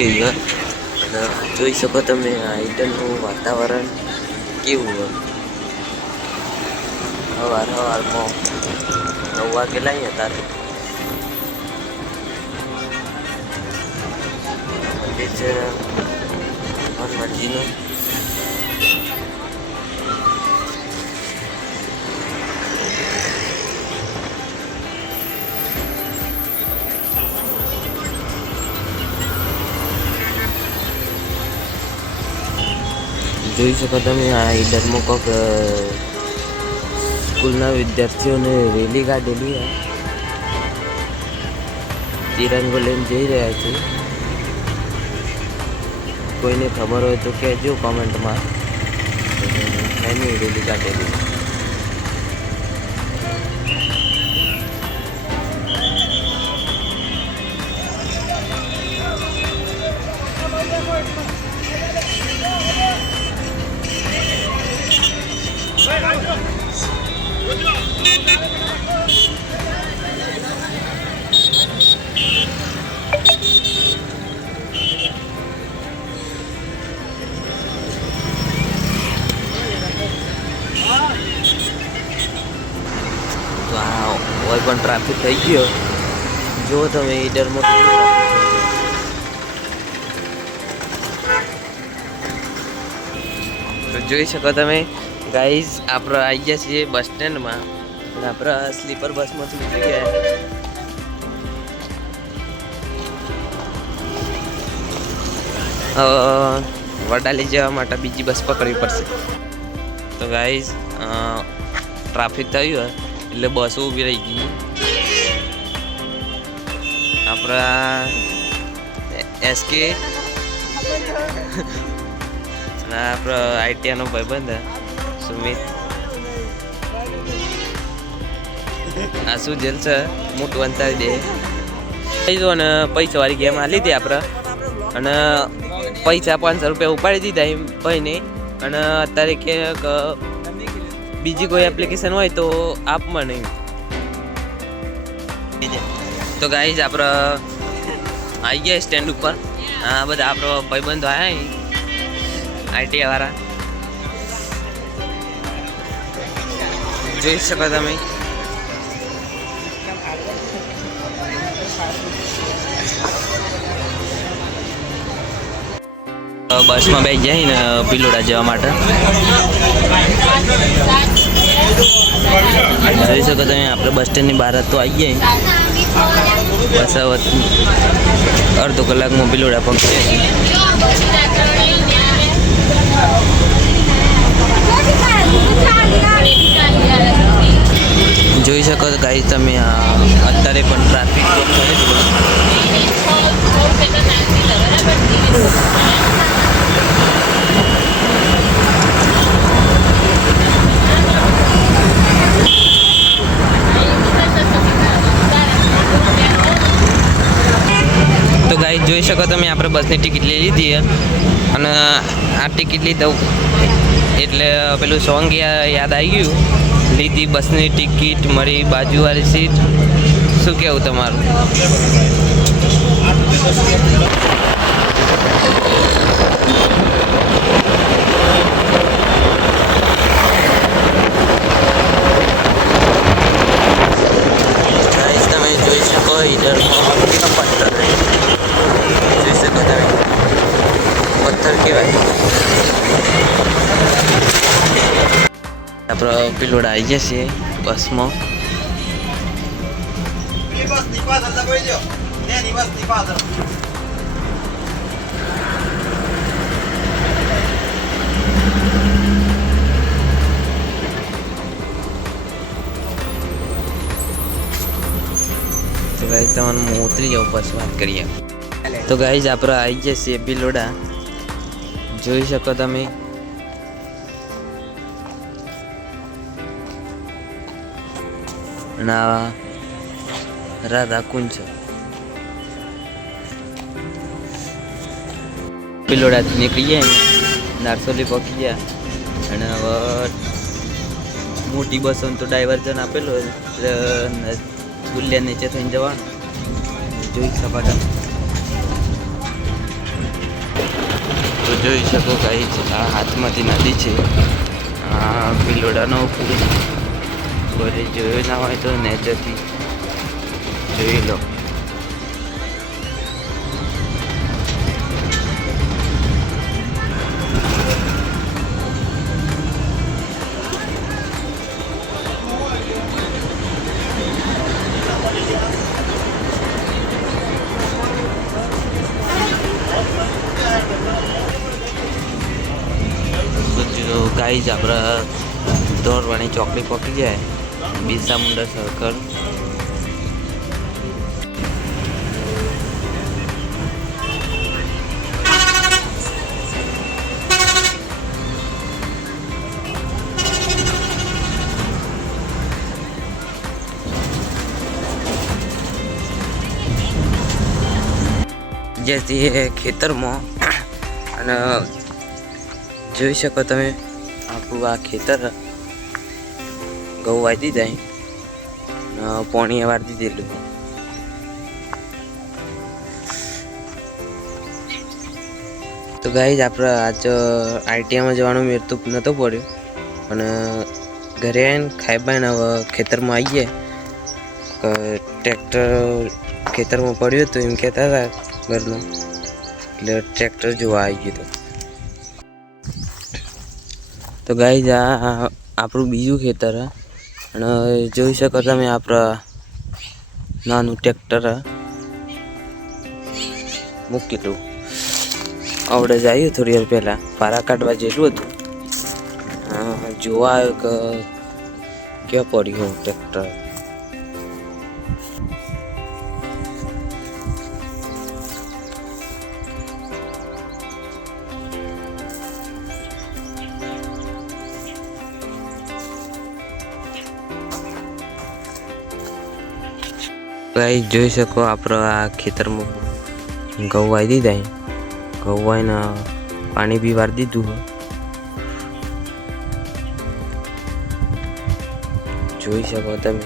જોઈ શકો તમે આ ઈડરનું વાતાવરણ કેવું હોય. સવારમાં 9 વાગે લાવીએ તારે મંદિર છે હનુમાનજીનું. જોઈ શકો તમે આ ઈડરમાં કોઈક સ્કૂલના વિદ્યાર્થીઓને રેલી કાઢેલી તિરંગો લઈને જઈ રહ્યા છે. કોઈને ખબર હોય તો કહેજો કોમેન્ટમાં એની રેલી કાઢેલી. કોઈ પણ ટ્રાફિક થઈ ગયો જો તમે ઈડરમાં તો જોઈ શકો તમે ગાઈઝ આપણે આવી ગયા છીએ બસ સ્ટેન્ડમાં અને આપણે સ્લીપર બસમાંથી નીકળી ગયા. વડાલી જવા માટે બીજી બસ પકડવી પડશે. તો ગાઈઝ ટ્રાફિક થયું એટલે બસો ઊભી રહી ગઈ. આપણા એસકે આપણો આઈટીઆઈનો ભાઈબંધ સુમિત આ શું જેલ છે મોટું અંતર દે અને પૈસાવાળી ગેમ આ લીધી આપણે અને પૈસા 500 રૂપિયા ઉપાડી દીધા એમ ભાઈને. અને અત્યારે કે બીજી કોઈ એપ્લિકેશન હોય તો આપમાં નહીં. તો ગાઈઝ આપણે આવી ગયા સ્ટેન્ડ ઉપર. હા બધા આપણો ભાઈબંધો આવ્યા આઈટી વાળા જોઈ શકો તમે. બસમાં બેસી જાય ને ભિલોડા જવા માટે. જોઈ શકો તમે આપણે બસ સ્ટેન્ડની બહાર તો આવી ગયા. બસ હવે અડધો કલાકમાં ભિલોડા પહોંચે. જોઈ શકો તો ગાઈસ તમે અત્યારે પણ ટ્રાફિક તો ગાઈસ જોઈ શકો તમે આપણે બસની ટિકિટ લઈ લીધી અને આ ટિકિટ લીધું એટલે પેલું સોંગ યાદ આવી ગયું. લીધી બસની ટિકિટ મળી બાજુવાળી સીટ. શું કહેવું તમારું? તમે જોઈ શકો ઈડર પથ્થર જોઈ શકો તમે પથ્થર કહેવાય. આપણે પિલોડા આવી જશે બસમાં. તો ગાઈઝ તમને ઉતરી જાવ પછી વાત કરીએ. તો ગાઈઝ આપણે આવી જશે પિલોડા જોઈ શકો તમે. ના રાધા કુંજ પિલોડાથી નીકળી ગયા નારસોલી પહોંચી ગયા. અને હવે મોટી બસો તો ડાયવર્ઝન આપેલો એટલે ગુલિયા નીચે થઈને જવાનું જોઈ શકો તમે. તો જોઈ શકો ગાઈસ, આ હાથમાંથી નદી છે, આ ભિલોડાનો પુલ. કોઈ જોયું ના હોય તો નેચરથી જોઈ લો. ગાઈઝ આપણે દોરવાની ચોકડી પકી જાય, બિરસા મુંડા સર્કલ. જે ખેતરમાં અને જોઈ શકો તમે આપણું આ ખેતર ઘઉં વાવી દીધા, પાણી વાળી દીધેલું. તો ગાઈઝ આપણે આજ આઈટીઆઈમાં જવાનું મેળ તો નહોતો પડ્યો, અને ઘરે આવીને ખાઈ બાઈને હવે ખેતરમાં આવીએ. ટ્રેક્ટર ખેતરમાં પડ્યું હતું એમ કહેતા હતા ઘરનું, એટલે ટ્રેક્ટર જોવા આવી ગયું હતું. તો ગાઈઝ આ આપણું બીજું ખેતર, અને જોઈ શકો તમે આપણા નાનું ટ્રેક્ટર મૂકેલું. આવડે જઈએ થોડી વાર પહેલાં પારા કાઢવા જેટલું હતું, જોવા આવ્યું કે ક્યાં પડ્યું ટ્રેક્ટર. ગાઈઝ જોઈ શકો આપણે આ ખેતરમાં ઘઉં વાવી દીધા. ઘઉં વાવીને પાણી બી વાળી દીધું. જોઈ શકો તમે.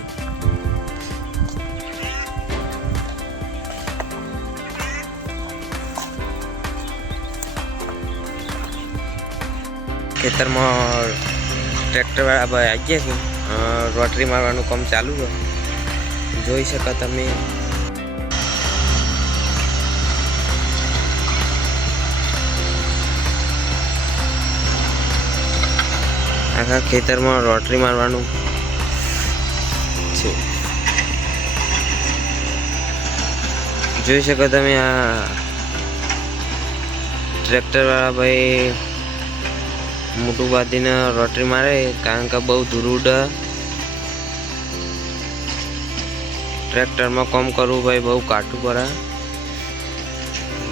ખેતરમાં ટ્રેક્ટર વાળા ભાઈ આવી ગયા છે, રોટરી મારવાનું કામ ચાલુ છે. જોઈ શકો તમે. આખા ખેતરમાં રોટરી મારવાનું છે. જોઈ શકો તમે આ ટ્રેક્ટર વાળા ભાઈ મોટું બાંધીને રોટરી મારે, કારણ કે બહુ દૂર ઉડે. ટ્રેક્ટરમાં કામ કરવું ભાઈ બહુ કાઠું પડે.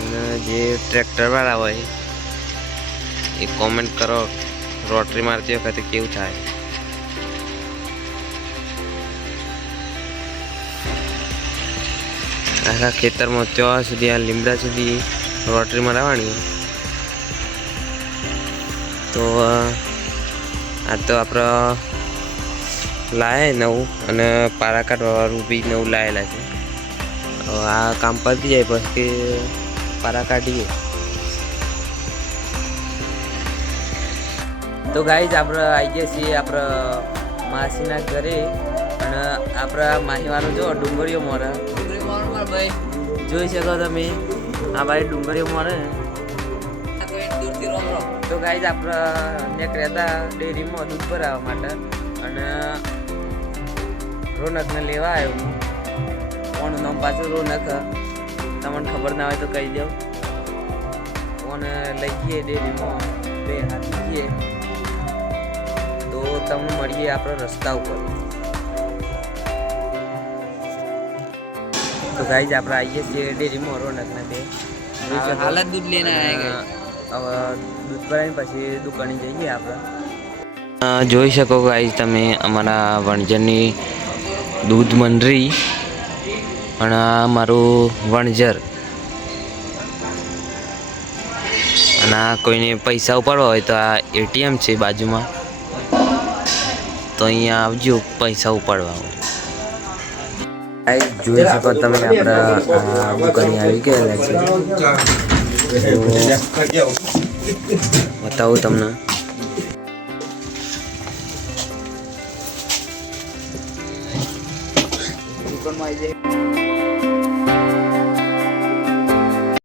અને જે ટ્રેક્ટર વાળા હોય એ કોમેન્ટ કરો રોટરી મારતી વખતે કેવું થાય. આખા ખેતરમાં ત્યાં સુધી આ લીમડા સુધી રોટરી મારવાની. તો આ તો આપણે લાવે નવું, અને પારા કાઢવાવાળું બી નવું લાવેલા છે. આ કામ પતી જાય પછી પારા કાઢીએ. તો ગાઈઝ આપણે આવી ગયા છીએ આપણા માસીના ઘરે, અને આપણા માહીવાનો જો ડુંગળીઓ મોરે. ભાઈ જોઈ શકો તમે, આ ભાઈ ડુંગળીઓ મોરે. તો ગાઈઝ આપણે નીકળ્યા હતા ડેરીમાં દૂધ ભરાવવા માટે, અને રોનકને લેવા આવ્યો. કોનું નામ પાછું રોનક, તમને ખબર ના હોય તો કહી દઉં. કોને લઈ જઈએ ડેરીમાં, બે હાથી જઈએ તો તમને મળીએ આપણા રસ્તા ઉપર. તો ગાઈઝ આપણે આવીએ છીએ ડેરીમાં રોનકને બે. હાલત દૂધ લઈને આવ્યા. હવે દૂધ ભરાઈને પછી દુકાને જઈએ આપણે. જોઈ શકો ગાઈઝ તમે અમારા વણઝરની દૂધ મંડળી, અને આ મારું વણઝર. અને આ કોઈને પૈસા ઉપાડવા હોય તો આ એટીએમ છે બાજુમાં, તો અહીંયા આવજો પૈસા ઉપાડવા. જોઈ શકો તમે આપણા દુકાને આવી ગયેલા છે. બતાવું તમને. દુકાનમાં આવી જાય.